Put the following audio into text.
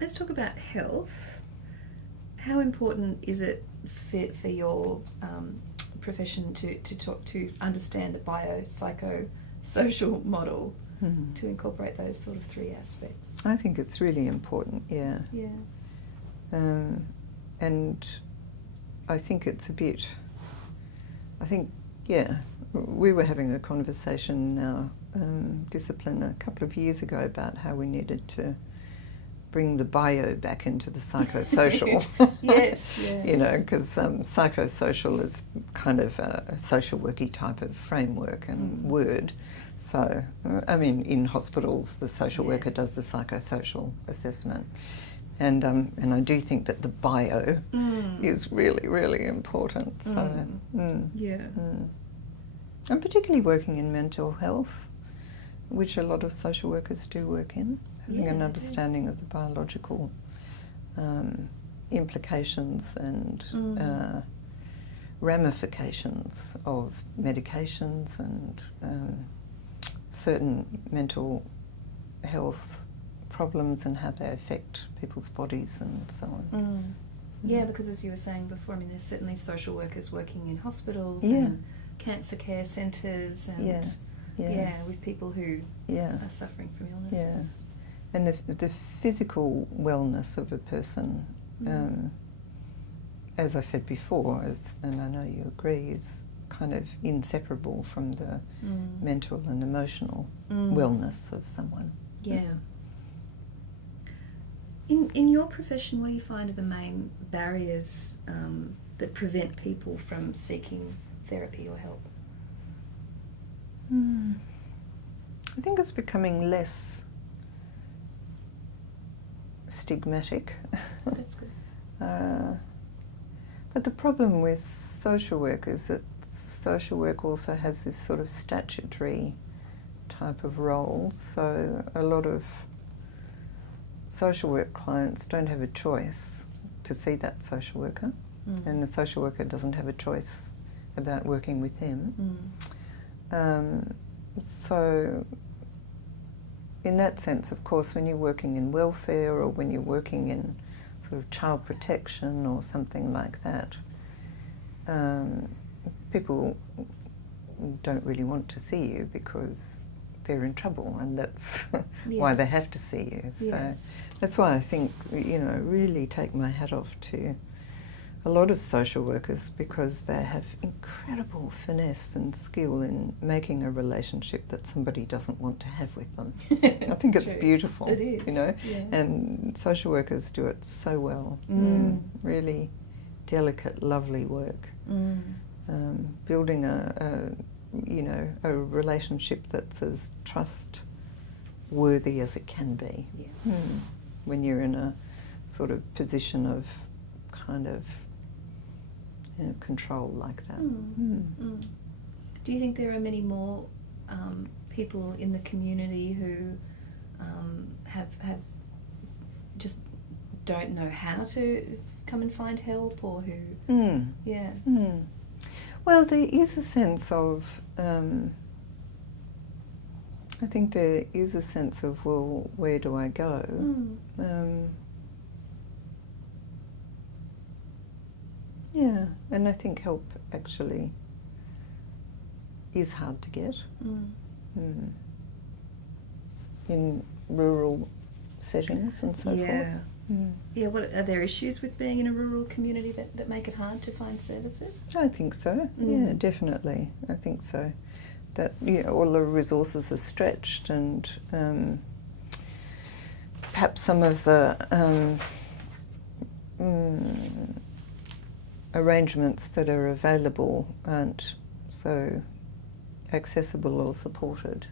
let's talk about health. How important is it for your profession to understand the biopsychosocial model, to incorporate those sort of three aspects? I think it's really important, yeah. Yeah. And I think it's a bit, we were having a conversation in our discipline a couple of years ago about how we needed to bring the bio back into the psychosocial. Yes, yeah. You know, because psychosocial is kind of a social worky type of framework and word. So, I mean, in hospitals, the social worker does the psychosocial assessment. And I do think that the bio is really, really important. So, and particularly working in mental health, which a lot of social workers do work in, having an understanding of the biological implications and ramifications of medications and certain mental health problems and how they affect people's bodies and so on. Yeah, because as you were saying before, I mean, there's certainly social workers working in hospitals and cancer care centres and with people who are suffering from illnesses. And the physical wellness of a person, as I said before, and I know you agree, is kind of inseparable from the mental and emotional wellness of someone. Yeah. In your profession, what do you find are the main barriers that prevent people from seeking therapy or help? I think it's becoming less stigmatic. That's good. But the problem with social work is that social work also has this sort of statutory type of role, so a lot of social work clients don't have a choice to see that social worker, and the social worker doesn't have a choice about working with them. So in that sense, of course, when you're working in welfare or when you're working in sort of child protection or something like that, people don't really want to see you because they're in trouble, and that's why they have to see you. So that's why I think, you know, really take my hat off to a lot of social workers, because they have incredible finesse and skill in making a relationship that somebody doesn't want to have with them. I think it's beautiful. It is, you know, and social workers do it so well. Really delicate, lovely work. Building a relationship that's as trustworthy as it can be. When you're in a sort of position of kind of control like that. Do you think there are many more people in the community who have just don't know how to come and find help, or who Well, there is a sense of I think there is a sense of, well, where do I go? And I think help actually is hard to get in rural settings and so forth. Yeah, what are there issues with being in a rural community that make it hard to find services? I think so. Yeah, definitely. I think so. That all the resources are stretched, and perhaps some of the arrangements that are available aren't so accessible or supported.